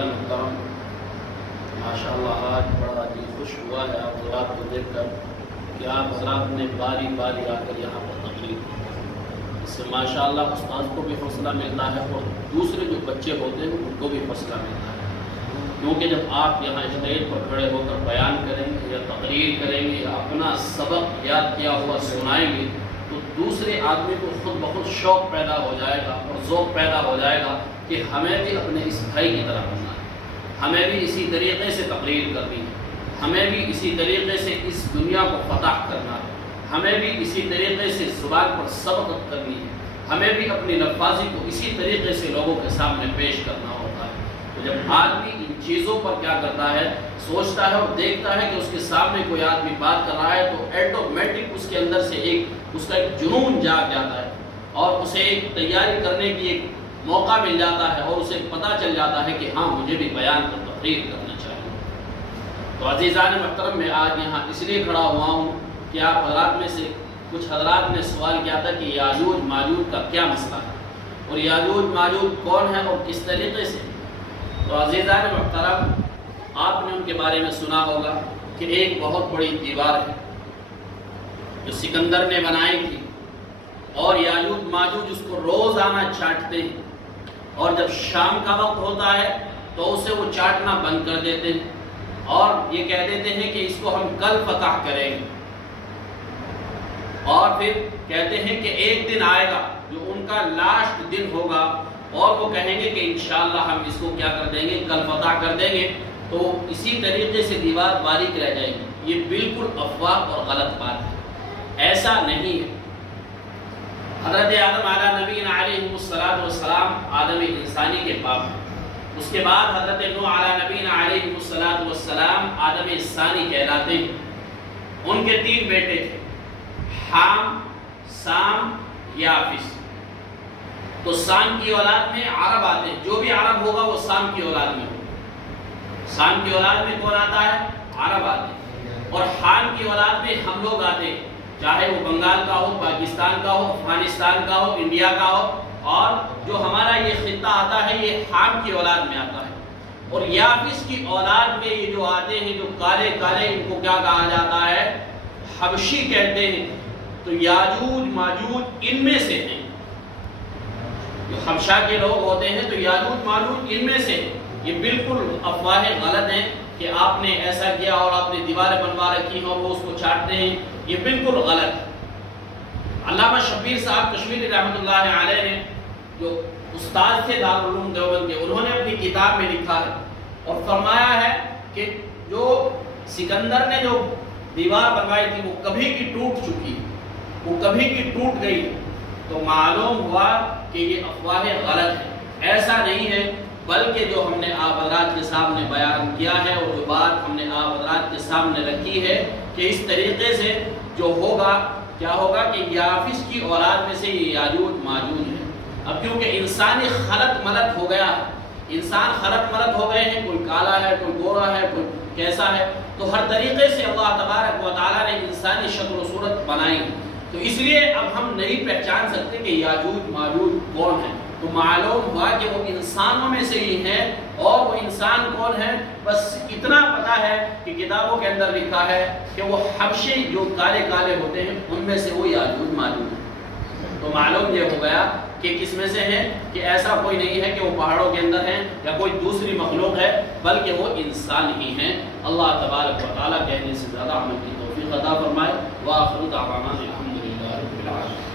عزیزان محترم، ماشاءاللہ آج بڑا دل خوش ہوا ہے آپ حضرات کو دیکھ کر کہ آپ حضرات نے باری باری آ کر یہاں پر تقریر کی۔ اس سے ماشاءاللہ استاذ کو بھی حوصلہ ملتا ہے اور دوسرے جو بچے ہوتے ہیں ان کو بھی حوصلہ ملتا ہے، کیونکہ جب آپ یہاں اسٹیج پر کھڑے ہو کر بیان کریں گے یا تقریر کریں گے یا اپنا سبق یاد کیا ہوا سنائیں گے تو دوسرے آدمی کو خود بخود شوق پیدا ہو جائے گا اور ذوق پیدا ہو جائے گا کہ ہمیں بھی اپنے اس بھائی کی طرح بننا ہے، ہمیں بھی اسی طریقے سے تقریر کرنی ہے، ہمیں بھی اسی طریقے سے اس دنیا کو فتح کرنا ہے، ہمیں بھی اسی طریقے سے زبان پر سبقت کرنی ہے، ہمیں بھی اپنی لفاظی کو اسی طریقے سے لوگوں کے سامنے پیش کرنا ہوتا ہے۔ تو جب آدمی ان چیزوں پر کیا کرتا ہے، سوچتا ہے اور دیکھتا ہے کہ اس کے سامنے کوئی آدمی بات کر رہا ہے تو ایٹومیٹک اس کے اندر سے اس کا ایک جنون جاگ جاتا ہے اور اسے ایک تیاری کرنے کی ایک موقع مل جاتا ہے اور اسے پتہ چل جاتا ہے کہ ہاں مجھے بھی بیان پر تقریر کرنا چاہیے۔ تو عزیزان محترم، میں آج یہاں اس لیے کھڑا ہوا ہوں کہ آپ حضرات میں سے کچھ حضرات نے سوال کیا تھا کہ یاجوج ماجوج کا کیا مسئلہ ہے اور یاجوج ماجوج کون ہے اور کس طریقے سے۔ تو عزیزان محترم، آپ نے ان کے بارے میں سنا ہوگا کہ ایک بہت بڑی دیوار ہے جو سکندر نے بنائی تھی اور یاجوج ماجوج اس کو روزانہ چاٹتے ہیں اور جب شام کا وقت ہوتا ہے تو اسے وہ چاٹنا بند کر دیتے ہیں اور یہ کہہ دیتے ہیں کہ اس کو ہم کل فتح کریں گے، اور پھر کہتے ہیں کہ ایک دن آئے گا جو ان کا لاسٹ دن ہوگا اور وہ کہیں گے کہ انشاءاللہ ہم اس کو کیا کر دیں گے، کل فتح کر دیں گے، تو اسی طریقے سے دیوار باریک رہ جائے گی۔ یہ بالکل افواہ اور غلط بات ہے، ایسا نہیں ہے۔ حضرت آدم علیہ نبینا علیہ السلام آدم انسانی کے باپ ہیں، اس کے بعد حضرت نوح علیہ نبینا علیہ السلام آدم ثانی کہلاتے ہیں۔ ان کے 3 بیٹے تھے، حام، سام، یافس۔ تو سام کی اولاد میں عرب آتے ہیں، جو بھی عرب ہوگا وہ سام کی اولاد میں ہوگا۔ سام کی اولاد میں کون آتا ہے؟ عرب آتے ہیں۔ اور حام کی اولاد میں ہم لوگ آتے ہیں، چاہے وہ بنگال کا ہو، پاکستان کا ہو، افغانستان کا ہو، انڈیا کا ہو، اور جو ہمارا یہ خطہ آتا ہے یہ حام کی اولاد میں آتا ہے۔ اور یافس کی اولاد میں یہ جو آتے ہیں جو کالے کالے، ان کو کیا کہا جاتا ہے؟ حبشی کہتے ہیں۔ تو یاجوج ماجوج ان میں سے ہیں، جو حبشہ کے لوگ ہوتے ہیں تو یاجوج ماجوج ان میں سے ہیں۔ یہ بالکل افواہیں غلط ہیں کہ آپ نے ایسا کیا اور آپ نے دیواریں بنوا رکھی ہیں اور وہ اس کو چاٹتے ہیں، یہ بالکل غلط ہے۔ علامہ شبیر صاحب کشمیری رحمۃ اللہ علیہ نے، جو استاد تھے دارالعلوم دیوبند کے، انہوں نے اپنی کتاب میں لکھا ہے اور فرمایا ہے کہ جو سکندر نے جو دیوار بنوائی تھی وہ کبھی کی ٹوٹ چکی، وہ کبھی کی ٹوٹ گئی، تو معلوم ہوا کہ یہ افواہیں غلط ہیں، ایسا نہیں ہے، بلکہ جو ہم نے آپ حضرات کے سامنے بیان کیا ہے اور جو بات ہم نے آپ حضرات کے سامنے رکھی ہے کہ اس طریقے سے جو ہوگا، کیا ہوگا کہ یافس کی اولاد میں سے یہ یاجوج ماجوج ہے۔ اب کیونکہ انسانی خلط ملط ہو گیا ہے، انسان خلط ملط ہو گئے ہیں، کوئی کالا ہے، کوئی گورا ہے، کوئی کیسا ہے، تو ہر طریقے سے اللہ تبارک و تعالیٰ نے انسانی شکل و صورت بنائی، تو اس لیے اب ہم نہیں پہچان سکتے کہ یاجوج ماجوج کون ہیں۔ تو معلوم ہوا کہ وہ انسانوں میں سے ہی ہیں، اور وہ انسان کون ہیں، بس اتنا پتا ہے کہ کتابوں کے اندر لکھا ہے کہ وہ حبشی جو کالے کالے ہوتے ہیں ان میں سے وہ یاجوج ماجوج ہیں۔ تو معلوم یہ ہو گیا کہ کس میں سے ہیں، کہ ایسا کوئی نہیں ہے کہ وہ پہاڑوں کے اندر ہیں یا کوئی دوسری مخلوق ہے، بلکہ وہ انسان ہی ہیں۔ اللہ تبارک و تعالیٰ کہنے سے زیادہ عمل کی توفیق عطا فرمائے۔ وآخر دعوانا الحمدللہ رب العالمین۔